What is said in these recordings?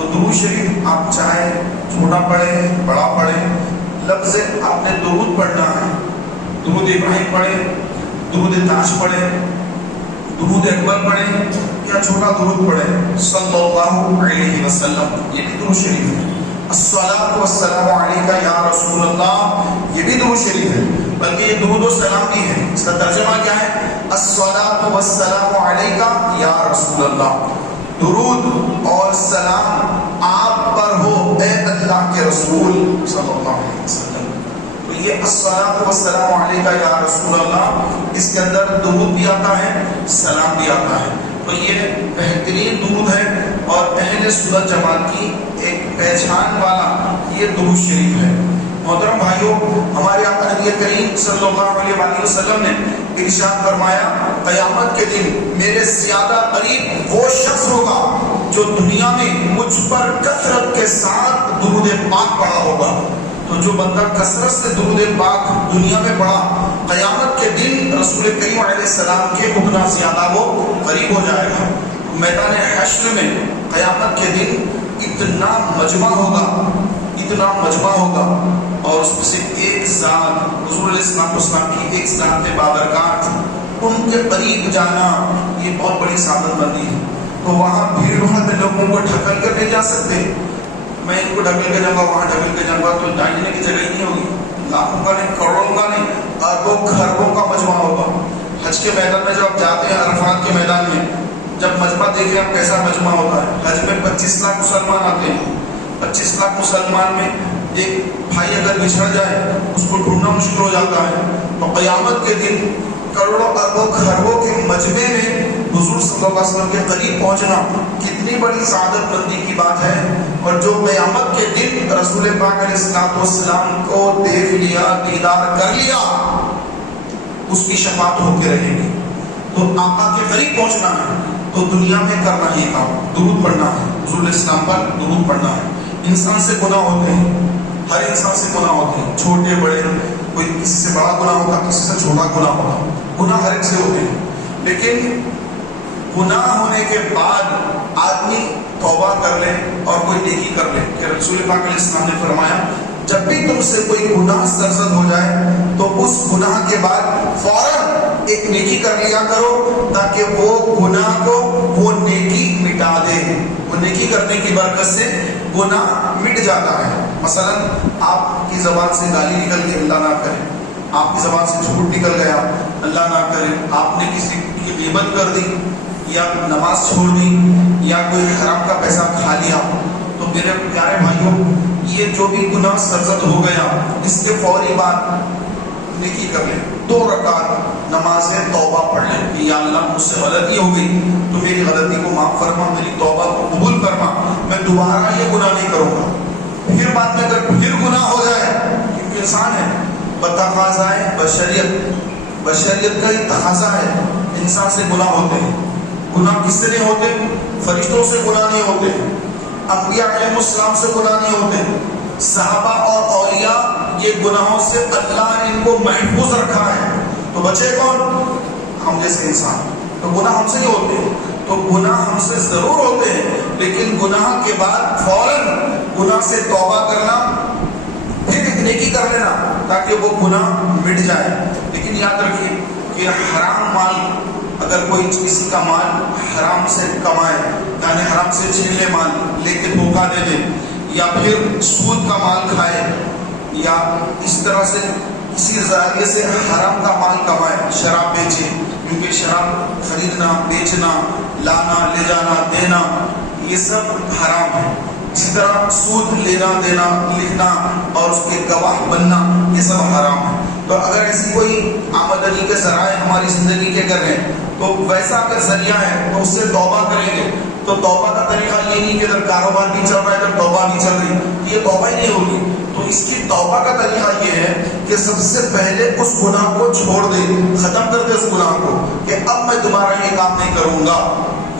تو درود شریف آپ چاہے چھوٹا پڑھیں بڑا پڑھیں، لفظ آپ نے درود پڑھنا ہے، درود ابراہیم پڑھیں، درود تاج پڑھیں، درود اکبر پڑھیں یا چھوٹا درود پڑھیں صلی اللہ علیہ وسلم، یہ بھی درود شریف ہے۔ الصلاۃ والسلام علیکہ یا رسول اللہ، یہ بھی درود شریف ہے، بلکہ یہ درود و سلام بھی ہے۔ اس کا ترجمہ کیا ہے؟ الصلاۃ والسلام علیکہ یا رسول اللہ، درود اور سلام آپ پر ہو اے اللہ کے رسول صلی اللہ علیہ وسلم۔ تو یہ الصلاۃ والسلام علیکہ یا رسول اللہ، اس کے اندر درود بھی آتا ہے، سلام بھی آتا ہے۔ تو یہ بہترین درود ہے اور اہل سنت جماعت کی ایک پہچان والا یہ درود شریف ہے۔ محترم بھائیوں، ہمارے آقا نبی کریم صلی اللہ علیہ وآلہ وسلم نے ارشاد فرمایا، قیامت کے دن میرے زیادہ قریب وہ شخص ہوگا جو دنیا میں مجھ پر کثرت کے ساتھ درود پاک پڑھا ہوگا۔ تو جو بندہ کثرت سے درود پاک دنیا میں پڑھا، قیامت کے دن رسول کریم علیہ السلام کے اتنا زیادہ وہ قریب ہو جائے گا۔ میدان حشر میں قیامت کے دن اتنا مجمع ہوگا، اتنا مجمع ہوگا، اور اس میں سے ایک ذات حضور علیہ السلام کی ایک ذات بابرکات، ان کے قریب جانا یہ بہت بڑی سعادت مندی ہے۔ تو وہاں بھیڑ میں لوگوں کو ڈھکل کر نہیں جا سکتے، میں ان کو ڈھکل کے جاؤں گا وہاں ڈھکل کے جاؤں گا تو جانے کی جگہ ہی نہیں ہوگی، لاکھوں کا نہیں، کروڑوں کا نہیں، اربوں خربوں کا مجمع ہوگا۔ حج کے میدان میں جب آپ جاتے ہیں، عرفات کے میدان میں جب مجمع دیکھیں آپ کیسا مجمع ہوتا ہے، حج میں 25 لاکھ مسلمان آتے ہیں، 25 لاکھ مسلمان میں ایک بھائی اگر بچھڑ جائے اس کو ڈھونڈنا مشکل ہو جاتا ہے۔ تو قیامت کے دن کروڑوں اربوں خربوں کے مجمع میں حضور صلی اللہ علیہ وسلم کے قریب پہنچنا کتنی بڑی سعادت مندی کی بات ہے۔ اور جو قیامت کے دن رسول پاک علیہ السلام کو دیکھ لیا، دیدار کر لیا، اس کی شفاعت ہو کے رہے گی۔ تو آقا کے قریب پہنچنا ہے تو دنیا میں کرنا ہی کام درود پڑھنا ہے، حضور علیہ السلام پر درود پڑھنا ہے۔ انسان سے گناہ ہوتے ہیں، ہر انسان سے گناہ ہوتے ہیں، چھوٹے بڑے، کوئی کسی سے بڑا گناہ ہوگا، کسی سے چھوٹا گناہ ہوگا، گناہ ہر ایک سے ہوتے ہیں۔ لیکن گناہ ہونے کے بعد آدمی توبہ کر لے اور کوئی نیکی کر لے، کہ رسول پاک علیہ السلام نے فرمایا جب بھی تم سے کوئی گناہ سرزد ہو جائے تو اس گناہ کے بعد فوراً ایک نیکی کر لیا کرو تاکہ وہ گناہ کو وہ نیکی مٹا دے۔ وہ نیکی کرنے کی برکت سے گناہ مٹ جاتا ہے۔ مثلا آپ کی زبان سے گالی نکل گئی، اللہ نہ کرے، آپ کی زبان سے جھوٹ نکل گیا، اللہ نہ کرے، آپ نے کسی کی غیبت کر دی یا نماز چھوڑ دی یا کوئی حرام کا پیسہ کھا لیا، تو میرے پیارے بھائیوں یہ جو بھی گناہ سرزد ہو گیا اس کے فوری بعد نیکی کر لیں، 2 رکعت نماز توبہ پڑھ لیں کہ یا اللہ مجھ سے غلطی ہو گئی تو میری غلطی کو معاف فرما، میری توبہ کو قبول فرما، میں دوبارہ یہ گناہ نہیں کروں گا۔ پھر بعد میں اگر پھر گناہ ہو جائے، کیونکہ انسان ہے، بتقاضائے بشریت کا ہی تقاضا ہے، انسان سے گناہ ہوتے ہیں۔ گناہ کس سے نہیں ہوتے؟ فرشتوں سے گناہ نہیں ہوتے، انبیاء علیہ السلام سے گناہ نہیں ہوتے، صحابہ اور اولیاء یہ گناہوں سے اللہ نے ان کو محفوظ رکھا ہے۔ تو بچے کون؟ ہم جیسے انسان۔ تو گناہ ہم سے نہیں ہوتے، تو گناہ ہم سے ضرور ہوتے ہیں، لیکن گناہ کے بعد فوراً گناہ سے توبہ کرنا، پھر ایک نیکی کر لینا تاکہ وہ گناہ مٹ جائے۔ لیکن یاد رکھیے کہ حرام مال، اگر کوئی کسی کا مال حرام سے کمائے، یعنی حرام سے چھین لے، مال لے کے دھوکہ دے دے، یا پھر سود کا مال کھائے، یا اس طرح سے کسی ذریعے سے حرام کا مال کمائے، شراب بیچے، کیونکہ شراب خریدنا، بیچنا، لانا، لے جانا، دینا یہ سب حرام ہے۔ اسی طرح سود لینا دینا، لکھنا اور اس کے گواہ بننا یہ سب حرام ہے۔ تو اگر ایسی کوئی آمدنی کے ذرائع ہماری زندگی کے کر رہے ہیں تو ویسا اگر ذریعہ ہے تو اس سے توبہ کریں گے۔ تو توبہ کا طریقہ یہ نہیں کہ اگر کاروبار نہیں چل رہا ہے اگر توبہ نہیں چل رہی، یہ توبہ ہی نہیں ہوگی۔ تو اس کی توبہ کا طریقہ یہ ہے کہ سب سے پہلے اس گناہ کو چھوڑ دے، ختم کر دے اس گناہ کو، کہ اب میں دوبارہ یہ کام نہیں کروں گا۔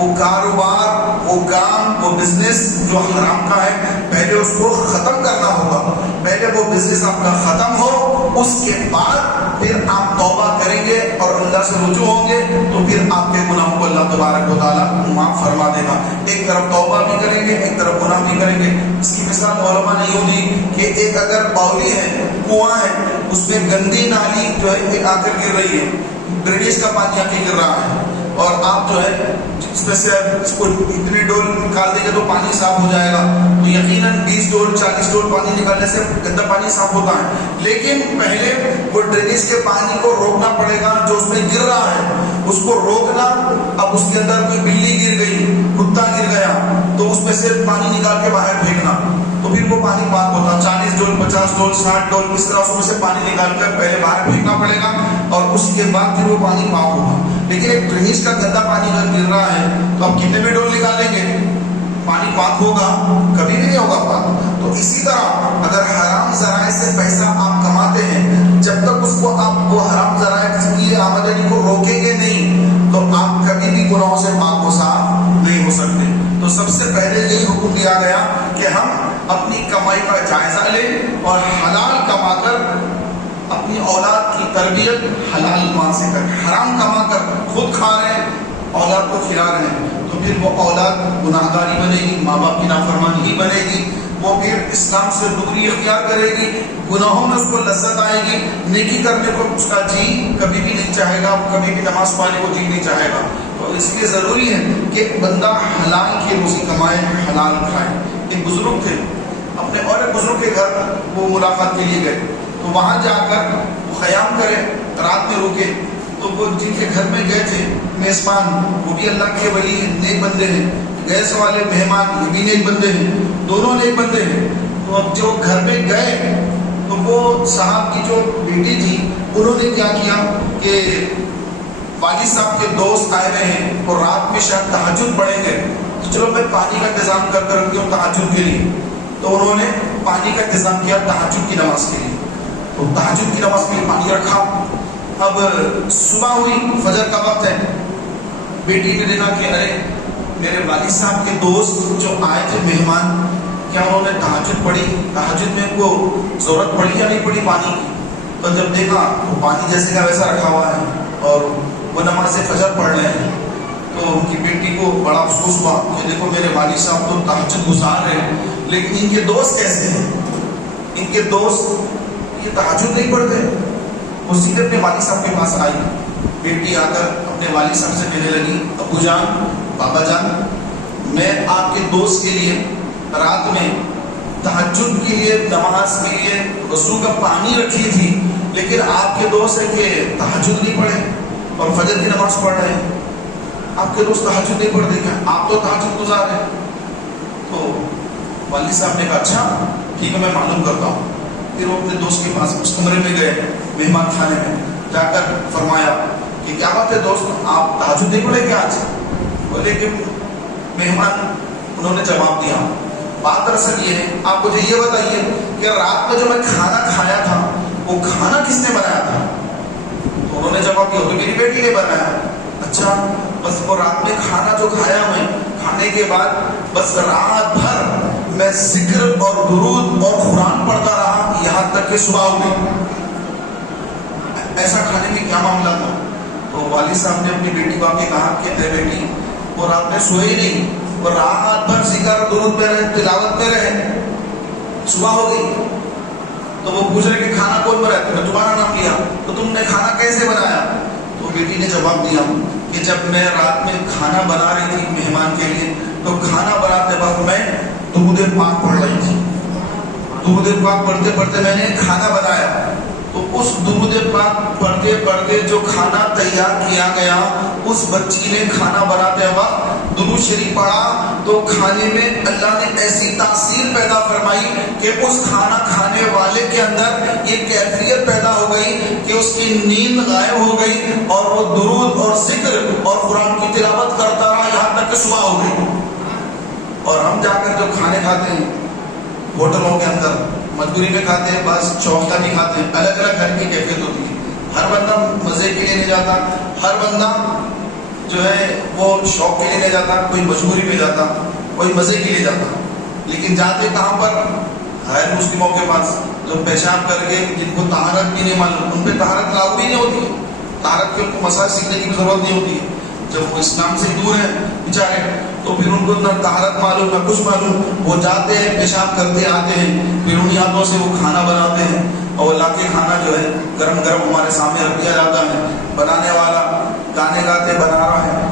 وہ کاروبار، وہ کام، وہ بزنس جو حرام کا ہے پہلے اس کو ختم کرنا ہوگا. پہلے وہ بزنس آپ کا ختم ہو، اس کے بعد پھر آپ توبہ کریں گے اور اللہ سے رجوع ہوں گے تو پھر آپ کے گناہوں کو اللہ تبارک و تعالیٰ معاف فرما دے گا. ایک طرف توبہ بھی کریں گے، ایک طرف گناہ بھی کریں گے. اس کی مثال علماء نے یوں دی کہ ایک اگر باولی ہے، کنواں ہے، اس میں گندی نالی جو ہے ایک آ کر گر رہی ہے، ڈرینیج کا پانی آ کے گر رہا ہے، اور آپ جو ہے اس میں سے اس کو اتنے ڈول نکال دیں گے تو پانی صاف ہو جائے گا. تو یقیناً 20 ڈول 40 ڈول پانی نکالنے سے گندا پانی صاف ہوتا ہے. لیکن پہلے وہ ڈرینیج کے پانی کو روکنا پڑے گا جو اس میں گر رہا ہے، اس کو روکنا. اب اس کے اندر کوئی بلی گر گئی، کتا گر گیا تو اس میں سے پانی نکال کے باہر پھینکنا تو پھر وہ پانی پاک ہوتا. 40 ڈول 50 ڈول 60 ڈول اس طرح اس میں سے پانی نکال کر پہلے باہر پھینکنا پڑے گا اور اس کے بعد پھر وہ پانی پاک ہوگا. لیکن ایک ڈرینیج کا گندا پانی اگر گر رہا ہے تو آپ کتنے بھی ڈول نکالیں گے پانی پاک ہوگا؟ کبھی بھی نہیں ہوگا پاک. تو اسی طرح اگر حرام ذرائع سے پیسہ آپ کماتے ہیں، جب تک اس کو آپ وہ حرام ذرائع کی آمدنی کو روکیں گے نہیں تو آپ کبھی بھی گناہوں سے پاک و صاف نہیں ہو سکتے. تو سب سے پہلے یہی حکم دیا گیا کہ ہم اپنی کمائی کا جائزہ لیں اور حلال کما کر اپنی اولاد کی تربیت حلال ماں سے کریں. حرام کما کر خود کھا رہے ہیں، اولاد کو کھلا رہے ہیں تو پھر وہ اولاد گناہگاری بنے گی، ماں باپ کی نافرمانی ہی بنے گی. وہ پھر اسلام سے دوری اختیار کرے گی، گناہوں میں اس کو لذت آئے گی، نیکی کرنے کو اس کا جی کبھی بھی نہیں چاہے گا، کبھی بھی نماز پڑھنے کو جی نہیں چاہے گا. تو اس لیے ضروری ہے کہ بندہ حلال کی روزی کمائے، حلال کھائے. ایک بزرگ تھے اپنے اور ایک بزرگ کے گھر وہ ملاقات کے لیے گئے تو وہاں جا کر وہ قیام کرے، رات میں رکے. تو وہ جن کے گھر میں گئے تھے میزبان، وہ بھی اللہ کے ولی ہیں، نیک بندے ہیں. گیس والے مہمان یہ بھی نیک بندے ہیں، دونوں نیک بندے ہیں. تو اب جو گھر میں گئے تو وہ صاحب کی جو بیٹی تھی انہوں نے کیا کیا کہ والد صاحب کے دوست آئے ہوئے ہیں اور رات میں شاید تہجد پڑھیں گے تو چلو میں پانی کا انتظام کر کر رکھتی ہوں تہجد کے لیے. تو انہوں نے پانی کا انتظام کیا تہجد کی نماز کے لیے. تو تہجد کی نماز کے لیے پانی رکھا. اب صبح ہوئی، فجر کا وقت ہے. بیٹی نے دیکھا کہ ارے میرے والد صاحب کے دوست جو آئے تھے مہمان، کیا انہوں نے تہجد پڑھی؟ تہجد میں ان کو ضرورت پڑی یا نہیں پڑی پانی کی؟ تو جب دیکھا تو پانی جیسے کا ویسا رکھا ہوا ہے اور وہ نماز فجر پڑھ رہے ہیں. تو ان کی بیٹی کو بڑا افسوس ہوا کہ دیکھو میرے والد صاحب تو تہجد گزار رہے ہیں لیکن ان کے دوست کیسے ہیں؟ ان کے دوست یہ تہجد نہیں پڑھتے. وہ سیدھے اپنے والد صاحب کے پاس آئی. بیٹی آ کر اپنے والد صاحب سے کہنے لگی ابو جان، بابا جان، میں آپ کے دوست کے لیے رات میں تہجد کے لیے نماز کے لیے وضو کا پانی رکھی تھی لیکن آپ کے دوست ہیں کہ تہجد نہیں پڑھے اور فجر کی نماز پڑھ رہے ہیں. آپ کے دوست تہجد نہیں پڑھتے کیا؟ آپ تو تہجد گزار ہیں. تو والد صاحب نے کہا اچھا ٹھیک ہے میں معلوم کرتا ہوں. پھر وہ اپنے دوست کے پاس اس کمرے میں گئے مہمان خانے میں، جا کر فرمایا کہ کیا بات ہے دوست، آپ تہجد نہیں پڑھے کیا آج؟ بولے کہ مہمان انہوں نے جواب دیا بات دراصل یہ ہے، آپ مجھے یہ بتائیے کہ رات میں جو میں کھانا کھایا تھا وہ کھانا کس نے بنایا تھا؟ تو انہوں نے جواب دیا میری بیٹی نے بنایا. اچھا، بس وہ رات میں کھانا جو کھایا میں، کھانے کے بعد بس رات بھر میں ذکر اور درود اور قرآن پڑھتا رہا یہاں تک کہ صبح ہو گئی. ایسا کھانے میں کیا معاملہ تھا؟ تو والد صاحب نے اپنی بیٹی کو آ کے کہا کہ اے بیٹی وہ رات میں سوئے ہی نہیں، وہ رات بھر ذکر درود میں رہے، تلاوت میں رہے، صبح ہو گئی. تو وہ پوچھ رہے کہ کھانا کون بنایا؟ تو میں تمہارا نام لیا، تو تم نے کھانا کیسے بنایا؟ تو بیٹی نے جواب دیا کہ جب میں رات میں کھانا بنا رہی تھی مہمان کے لیے تو کھانا بناتے وقت میں درود پاک پڑھ رہی تھی. درود پاک پڑھتے پڑھتے میں نے کھانا بنایا. تو اس درود پاک پڑھتے پڑھتے جو کھانا تیار کیا گیا، اس بچی نے کھانا بناتے وقت درود شریف پڑھا تو کھانے میں اللہ نے ایسی تاثیر پیدا فرمائی کہ اس کھانا کھانے والے کے اندر یہ کیفیت پیدا ہو گئی کہ اس کی نیند غائب ہو گئی اور وہ درود اور ذکر اور قرآن کی تلاوت کرتا رہا یہاں تک کہ صبح ہو گئی. اور ہم جا کر جو کھانے کھاتے ہیں ہوٹلوں کے اندر مجبوری میں کھاتے ہیں، بس چوکھتا نہیں کھاتے ہیں. الگ الگ گھر کی کیفیت ہوتی ہے. ہر بندہ مزے کے لیے نہیں جاتا، ہر بندہ جو ہے وہ شوق کے لیے نہیں جاتا، کوئی مجبوری میں جاتا، کوئی مزے کے لیے جاتا، لیکن جاتے کہاں پر؟ غیر مسلموں کے پاس، جو پیشاب کر کے جن کو طہارت بھی نہیں معلوم، ان پہ طہارت لاگو بھی نہیں ہوتی ہے، طہارت کے ان کو مسائل سیکھنے کی ضرورت نہیں ہوتی ہے، جب وہ اسلام سے دور ہیں بیچارے تو پھر ان کو نہ طہارت معلوم نہ کچھ معلوم، وہ جاتے ہیں پیشاب کرتے آتے ہیں، پھر انہی ہاتھوں سے وہ کھانا بناتے ہیں، اور لا کے کھانا جو ہے گرم گرم ہمارے سامنے رکھ دیا جاتا ہے، بنانے والا گانے گاتے بنا رہا ہے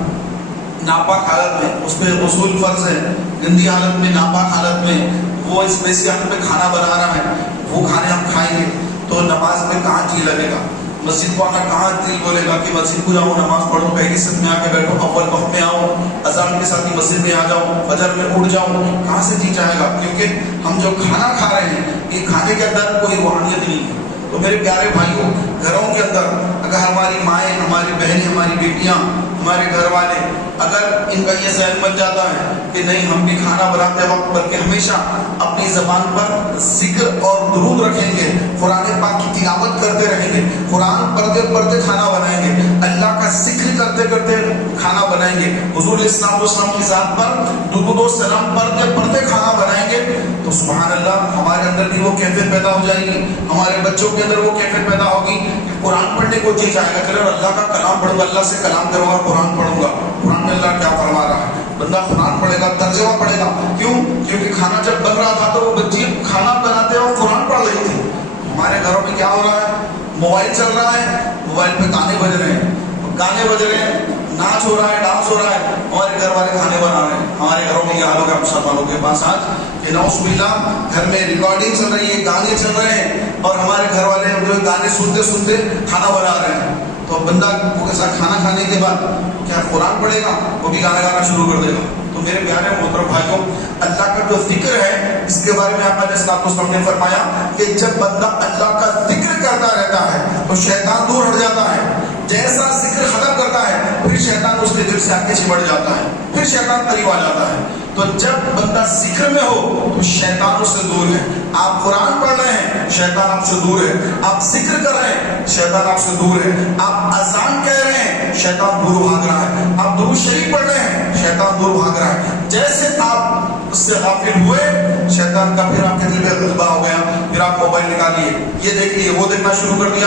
ناپاک حالت میں، اس پہ غسل فرض ہے، گندی حالت میں ناپاک حالت میں وہ اس ویسی حالت میں کھانا بنا رہا ہے، وہ کھانے ہم کھائیں گے تو نماز میں کہاں جی لگے گا؟ مسجد کو آنا کہاں دل بولے گا کہ مسجد کو جاؤں نماز پڑھوں، پہلی صف میں آ کے بیٹھوں، اول وقت میں آؤں، اذان کے ساتھ ہی مسجد میں آ جاؤں، فجر میں اٹھ جاؤں، کہاں سے جی چاہے گا؟ کیونکہ ہم جو کھانا کھا رہے ہیں یہ کھانے کے اندر کوئی روحانیت نہیں ہے۔ تو میرے پیارے بھائیوں، گھروں کے اندر اگر ہماری مائیں، ہماری بہنیں، ہماری بیٹیاں، ہمارے گھر والے اگر ان کا یہ ذہن بن جاتا ہے کہ نہیں ہم بھی کھانا بناتے وقت بلکہ ہمیشہ اپنی زبان پر ذکر اور درود رکھیں گے، قرآن پاک کی تلاوت کرتے رہیں گے، قرآن پڑھتے پڑھتے کھانا بنائیں گے، اللہ کا ذکر کرتے کرتے کھانا بنائیں گے، حضور اسلام والسلام کی ذات پر درود و سلام پڑھتے پڑھتے کھانا بنائیں گے، تو سبحان اللہ ہمارے اندر بھی وہ کیفیت پیدا ہو جائے گی، ہمارے بچوں کے اندر وہ کیفیت پیدا ہوگی، قرآن پڑھنے کو جی چاہے گا کہ اللہ کا کلام پڑھوں گا، اللہ سے کلام کروں گا، قرآن پڑھوں گا، قرآن میں اللہ کیا فرما رہا ہے، بندہ قرآن پڑھے گا، ترجمہ پڑھے گا، کیوں؟ کیونکہ کھانا جب بن رہا تھا تو وہ بچی کھانا بناتے اور قرآن پڑھ رہی تھی۔ ہمارے گھروں میں کیا ہو رہا ہے؟ موبائل چل رہا ہے، موبائل پہ گانے بج رہے ہیں، گانے بج رہے ہیں، ناچ ہو رہا ہے، ڈانس ہو رہا ہے، ہمارے گھر والے کھانے بنا رہے ہیں۔ ہمارے گھروں میں یہ حال ہوگا مسلمانوں کے پاس آج کہ نعوذ باللہ گھر میں ریکارڈنگ چل رہی ہے، گانے چل رہے ہیں، اور ہمارے گھر والے جو گانے سنتے سنتے کھانا بنا رہے ہیں۔ تو بندہ وہ کے ساتھ کھانا کھانے کے بعد کیا قرآن پڑھے گا؟ وہ بھی گانا گانا شروع کر دے گا۔ تو میرے پیارے محترم بھائیوں، اللہ کا جو ذکر ہے اس کے بارے میں آپ علیہ السلام نے فرمایا کہ جب بندہ اللہ کا ذکر کرتا رہتا ہے تو شیطان دور ہٹ جاتا ہے، جیسا ذکر ختم کرتا ہے پھر شیطان اس کے دل سے آگے چمٹ جاتا ہے، پھر شیطان قریب آ جاتا ہے۔ تو جب بندہ ذکر میں ہو تو شیطان اس سے دور ہے۔ آپ قرآن پڑھ رہے ہیں شیطان آپ سے دور ہے، آپ ذکر کر رہے ہیں شیطان آپ سے دور ہے، آپ اذان کہہ رہے ہیں شیطان دور بھاگ رہا ہے، آپ درود شریف پڑھ رہے ہیں شیطان دور بھاگ رہا ہے۔ جیسے آپ اس سے غافل ہوئے شیطان کا پھر آپ کے دل میں غلبہ ہو گیا، پھر آپ موبائل نکالیے، یہ دیکھیے، وہ دیکھنا شروع کر دیا،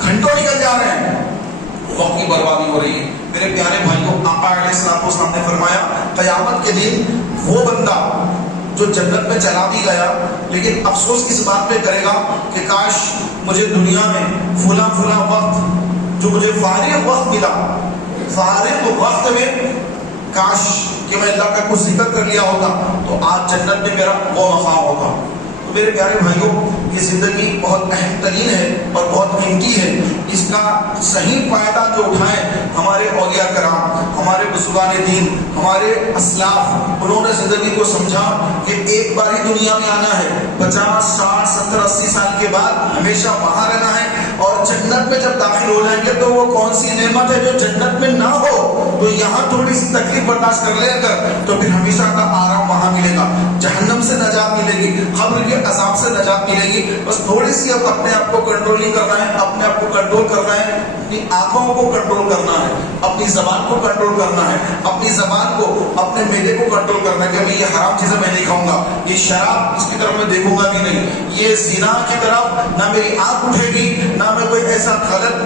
گھنٹوں نکل جا رہے ہیں، وقت کی بربادی ہو رہی ہے۔ میرے پیارے بھائیوں، آقا علیہ السلام نے فرمایا قیامت کے دن وہ بندہ جو جنت میں چلا بھی گیا لیکن افسوس اس بات پہ کرے گا کہ کاش مجھے دنیا میں فلاں وقت جو مجھے فارغ وقت ملا، فارغ وقت میں کاش کہ میں اللہ کا کچھ ذکر کر لیا ہوتا تو آج جنت میں میرا وہ مقام ہوتا۔ تو میرے پیارے بھائیوں، یہ زندگی بہت اہم ترین ہے اور بہت قیمتی ہے، اس کا صحیح فائدہ جو اٹھائیں ہمارے اولیاء کرام، ہمارے بزرگان دین، ہمارے اسلاف، انہوں نے زندگی کو سمجھا کہ ایک بار ہی دنیا میں آنا ہے، 50 60 70 80 سال کے بعد ہمیشہ وہاں رہنا ہے، اور جنت میں جب داخل ہو جائیں گے تو وہ کون سی نعمت ہے جو جنت میں نہ ہو، تو یہاں تھوڑی سی تکلیف برداشت کر لے کر تو پھر ہمیشہ کا آرام وہاں ملے گا، جہنم سے نجات ملے گی، قبر کے عذاب سے نجات ملے گی۔ بس تھوڑی سی اب اپنے آپ کو کنٹرولنگ کرنا ہے، اپنے آپ کو کنٹرول کرنا ہے، اپنی آنکھوں کو کنٹرول کرنا ہے، اپنی زبان کو کنٹرول کرنا ہے، اپنی زبان کو، اپنے معدے کو کنٹرول کرنا ہے کہ میں یہ حرام چیزیں میں نہیں کھاؤں گا، یہ شراب اس کی طرف میں دیکھوں گا بھی نہیں، یہ زنا کی طرف نہ میری آنکھ اٹھے گی، نہ میں کوئی ایسا غلط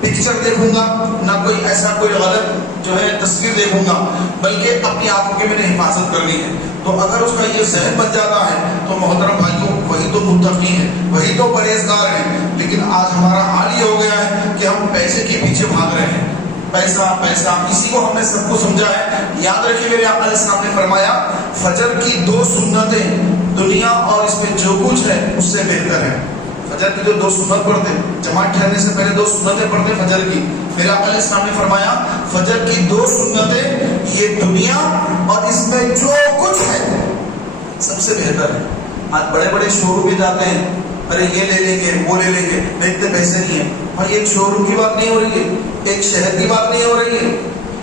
پکچر دیکھوں گا، نہ کوئی ایسا کوئی غلط جو ہے تصویر دیکھوں گا، بلکہ اپنی آنکھوں کی میں نے حفاظت کرنی ہے۔ تو اگر اس کا یہ ذہن بن جاتا ہے تو محترم بھائیوں وہی تو متقی ہیں، وہی تو پرہیزگار ہیں۔ لیکن آج ہمارا حال یہ ہو گیا ہے کہ ہم پیسے کے پیچھے بھاگ رہے ہیں، پیسہ پیسہ، اسی کو ہم نے سب کو سمجھا ہے۔ یاد رکھیے میرے آقا علیہ السلام نے فرمایا فجر کی 2 سنتیں دنیا اور اس میں جو کچھ ہے اس سے بہتر ہے۔ فجر کی جو 2 سنت پڑھتے، جماعت ٹھہرنے سے پہلے 2 سنتیں پڑھتے فجر کی، میرے آقا علیہ السلام نے فرمایا فجر کی 2 سنتیں یہ دنیا اور اس میں جو کچھ ہے سب سے بہتر ہے۔ آج بڑے بڑے شو روم میں جاتے ہیں، ارے یہ لے لیں گے وہ لے لیں گے، اتنے پیسے نہیں ہیں، اور ایک شو روم کی بات نہیں ہو رہی ہے، ایک شہر کی بات نہیں ہو رہی ہے،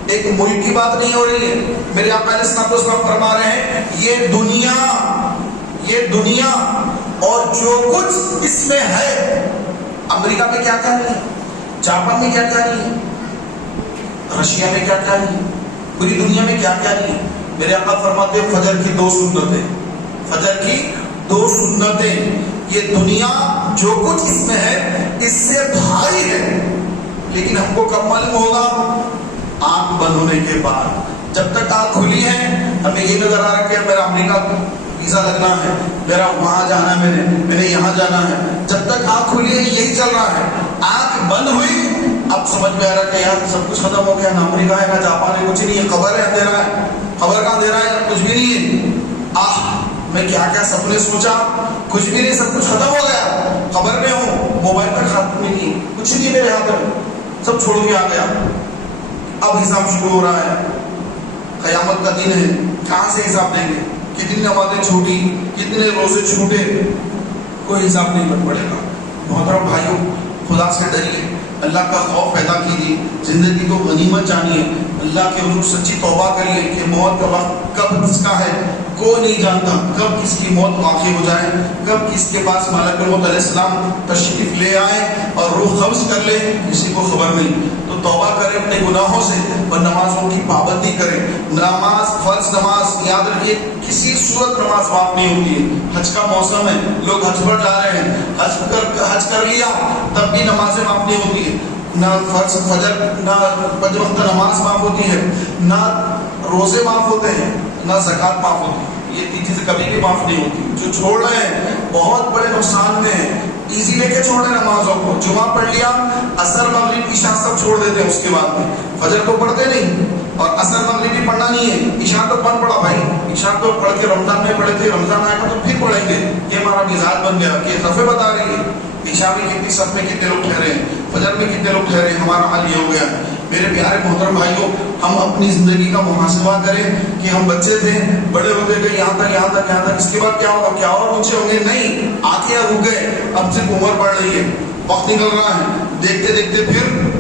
ایک ملک کی بات نہیں ہو رہی ہے، میرے آقا علیہ السلام فرما رہے ہیں یہ دنیا اور جو کچھ اس میں ہے، امریکہ میں کیا کہہ رہی ہے، جاپان میں کیا کہہ رہی ہے، رشیا میں کیا کیا نہیں، پوری دنیا میں کیا کیا نہیں. میرے آقا فرماتے ہیں فجر کی 2 سنتیں، فجر کی 2 سنتیں، یہ دنیا جو کچھ اس میں ہے اس سے بھاری ہے. لیکن ہم کو کب معلوم ہوگا؟ آنکھ بند ہونے کے بعد. جب تک آنکھ کھلی ہے ہمیں یہ نظر آ رہا ہے کہ میرا امریکہ ویزا لگنا ہے، میرا وہاں جانا ہے، میں نے یہاں جانا ہے. جب تک آنکھ کھلی ہے یہی چل رہا ہے. آنکھ بند ہوئی اب سمجھ میں آ رہا ہے کہ یار سب کچھ ختم ہو گیا، نہ امریکہ ہے نہ جاپان ہے، کچھ نہیں ہے، خبر ہے اندھیرا ہے، خبر کا اندھیرا ہے، کچھ بھی نہیں ہے. میں کیا کیا سپنے سوچا، کچھ بھی نہیں، سب کچھ ختم ہو گیا. خبر میں ہوں، موبائل تک ہاتھ میں نہیں، کچھ نہیں میرے ہاتھ میں، سب چھوڑ کے آ گیا. اب حساب شروع ہو رہا ہے. قیامت کا دن ہے، کہاں سے حساب دیں گے؟ کتنی نمازیں چھوٹی، کتنے روزے چھوٹے، کوئی حساب نہیں بن پڑے گا. محترم بھائیوں، خدا سے ڈریے، اللہ کا خوف پیدا کیجیے، زندگی کو غنیمت جانیے، اللہ کے حضور سچی توبہ کریے کہ موت کا وقت کب کس کا ہے کوئی نہیں جانتا، کب کس کی موت واقع ہو جائے، کب کس کے پاس ملک الموت علیہ السلام تشریف لے آئے اور روح قبض کر لے، کسی کو خبر نہیں. تو توبہ کرے اپنے گناہوں سے اور نمازوں کی پابندی کرے. نماز، فرض نماز یاد رکھیے کسی صورت نماز معاف نہیں ہوتی ہے. حج کا موسم ہے، لوگ حج پر جا رہے ہیں، حج کر لیا تب بھی نمازیں معاف نہیں ہوتی ہے. نہ فرض فجر، نہ پنج وقت نماز معاف ہوتی ہے، نہ روزے معاف ہوتے ہیں، نہ زکوٰۃ معاف ہوتی ہے. یہ 3 چیزیں کبھی بھی معاف نہیں ہوتی. جو چھوڑ رہے ہیں بہت بڑے نقصان میں ہیں. ایزی لے کے چھوڑ رہے نمازوں کو. جمعہ پڑھ لیا، عصر مغرب عشاء سب چھوڑ دیتے ہیں اس کے بعد میں. فجر تو پڑھتے نہیں اور عصر مغرب بھی پڑھنا نہیں ہے. عشاء تو کون پڑھا بھائی؟ عشاء تو پڑھ کے رمضان میں پڑھے تھے، رمضان آئے گا تو پھر پڑھیں گے. یہ ہمارا مزاج بن گیا کہ صفحے بتا رہی ہے عشاء میں کتنی صف میں کتنے لوگ ٹھہرے ہیں، فجر میں کتنے لوگ ٹھہرے ہیں. ہمارا حال یہ ہو گیا. میرے پیارے محترم بھائیوں، ہم اپنی زندگی کا محاسبہ کریں کہ ہم بچے تھے، بڑے ہوتے گئے یہاں تک یہاں تک یہاں تک، اس کے بعد کیا ہوگا؟ کیا اور اونچے ہوں گے؟ نہیں، آنکھیں رک گئے. اب صرف عمر بڑھ رہی ہے، وقت نکل رہا ہے، دیکھتے دیکھتے پھر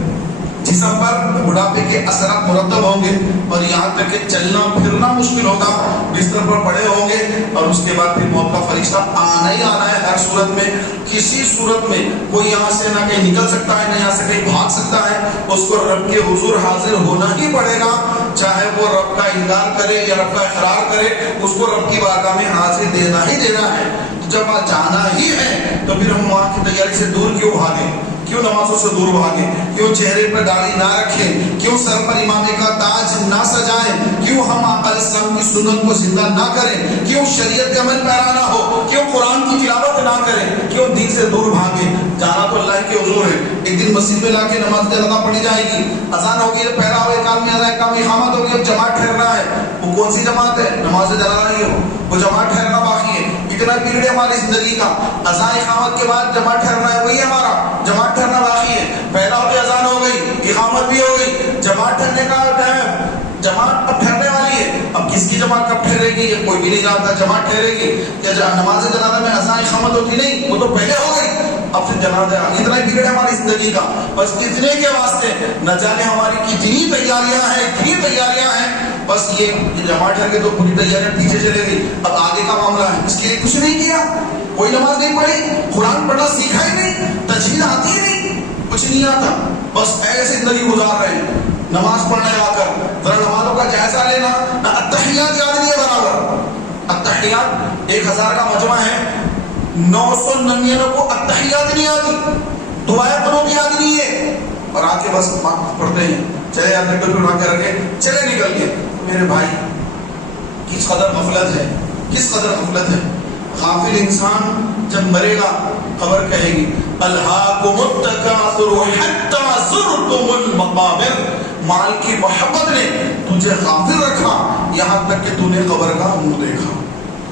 جسم پر بڑھاپے کے اثرات مرتب ہوں گے اور یہاں تک کہ چلنا پھرنا مشکل ہوگا، بستر پر پڑے ہوں گے اور اس کے بعد پھر موت کا فرشتہ آنا ہی آنا ہے. ہر صورت میں، کسی صورت میں کوئی یہاں سے نہ کہیں نکل سکتا ہے، نہ یہاں سے کہیں بھاگ سکتا ہے. اس کو رب کے حضور حاضر ہونا ہی پڑے گا، چاہے وہ رب کا انکار کرے یا رب کا اقرار کرے، اس کو رب کی بارگاہ میں حاضر دینا ہی دینا ہے. جب جانا ہی ہے تو پھر ہم وہاں کی تیاری سے دور کیوں بھاگیں؟ کیوں نمازوں سے دور بھاگیں؟ کیوں چہرے پر داڑھی نہ رکھیں؟ کیوں سر پر امامے کا تاج نہ سجائیں؟ کیوں ہم آقا علیہ السلام کی سنت کو زندہ نہ کریں؟ کیوں شریعت کا عمل پیرا نہ ہو؟ کیوں قرآن کی تلاوت نہ کریں؟ کیوں دین سے دور بھاگیں؟ جانا تو اللہ کے حضور ہے. ایک دن مسجد میں لا کے نماز جنازہ پڑھی جائے گی، اذان ہوگی، پہلا ہو اقامہ میں اذان اقامہ اقامت ہوگی، اب جماعت ٹھہرنا ہے. وہ کون سی جماعت ہے؟ نماز جنازہ نہیں ہو، وہ جماعت ٹھہرنا باقی ہے. اتنا پیریڈ ہے ہماری زندگی کا، اذان اقامت کے بعد جماعت ٹھہرنا ہے، وہی ہمارا جماعت ٹھہرنا باقی ہے. پہلا ہوتے اذان ہو گئی، اقامت بھی ہو گئی، جماعت ٹھہرنے کا ٹائم، جماعت اب ٹھہرنے والی ہے. اب کس کی جماعت کب ٹھہرے گی یہ کوئی بھی نہیں جانتا. جماعت ٹھہرے گی یا نماز جنازہ میں اذان اقامت ہوتی نہیں، وہ تو پہلے ہو گئی، اب پھر جنازہ. اتنا ہی پیریڈ ہے ہماری زندگی کا. بس اتنے کے واسطے نہ جانے ہماری کتنی تیاریاں ہیں، اتنی تیاریاں ہیں. بس یہ جماعت ٹھہر کے تو پوری تیاریاں پیچھے چلے گئی. اب آگے کا معاملہ ہے، اس کے لیے کچھ نہیں کیا، کوئی نماز نہیں پڑھی، قرآن پڑھنا سیکھا ہی نہیں، تجوید آتی ہی نہیں، کچھ نہیں آتا. بس ایسے زندگی گزار رہے ہیں. نماز پڑھنے آ کر ذرا نمازوں کا جائزہ لینا، نہ التحیات یاد نہیں ہے برابر. التحیات 1000 کا مجمع ہے، 999 کو التحیات نہیں آتی، دعائیں قنوت یاد نہیں ہے، اور آ کے بس پڑھتے ہیں، چلے آتے تو اٹھا کے رکھے، چلے نکل گئے. میرے بھائی کس قدر غفلت ہے، کس قدر غفلت ہے. غافل انسان جب مرے گا قبر کہے گی الہاکم التکاثر حتی زرتم المقابر. مال کی محبت نے تجھے غافل رکھا یہاں تک کہ تو نے قبر کا منہ دیکھا.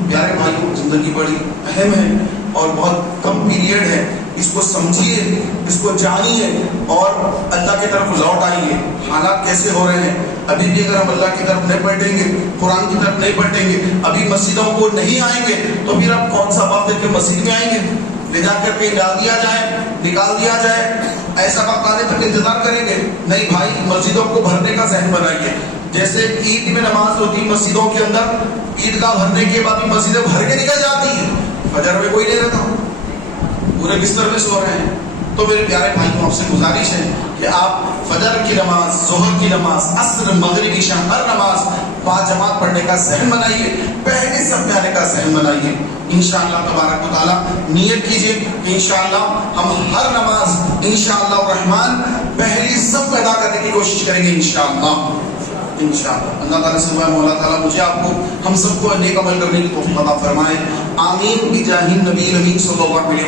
پیارے بھائیوں، زندگی بڑی اہم ہے اور بہت کم پیریڈ ہے. اس کو سمجھیے، اس کو جانیے اور اللہ کی طرف لوٹ آئیے. حالات کیسے ہو رہے ہیں، ابھی بھی اگر ہم اللہ کی طرف نہیں بیٹھیں گے، قرآن کی طرف نہیں بیٹھیں گے، ابھی مسجدوں کو نہیں آئیں گے تو پھر اب کون سا وقت ہے کہ مسجد میں آئیں گے؟ لے جا کر کے ڈال دیا جائے، نکال دیا جائے، ایسا وقت آنے تک انتظار کریں گے؟ نہیں بھائی، مسجدوں کو بھرنے کا ذہن بنائیے. جیسے عید میں نماز ہوتی مسجدوں کے اندر، عید گاہ بھرنے کے بعد بھی مسجدیں بھر کے نکل جاتی ہیں، فجر میں کوئی نہیں رہتا، پورے بستر میں سو رہے ہیں. تو میرے پیارے بھائی کو آپ سے گزارش ہے کہ آپ فجر کی نماز، ظہر کی نماز، عصر، مغرب، عشاء ہر نماز باجماعت پڑھنے کا ذہن بنائیے، پہلے صف میں آنے کا ذہن بنائیے. انشاءاللہ تبارک و تعالیٰ نیت کیجئے کہ انشاءاللہ ہم ہر نماز انشاءاللہ الرحمن پہلی صف میں ادا کرنے کی کوشش کریں گے انشاءاللہ. اللہ تعالیٰ سے دعا ہے مولا تعالیٰ مجھے آپ کو ہم سب کو نیک عمل کرنے کی توفیق عطا فرمائے. آمین بجاہ النبی صلی اللہ علیہ وسلم.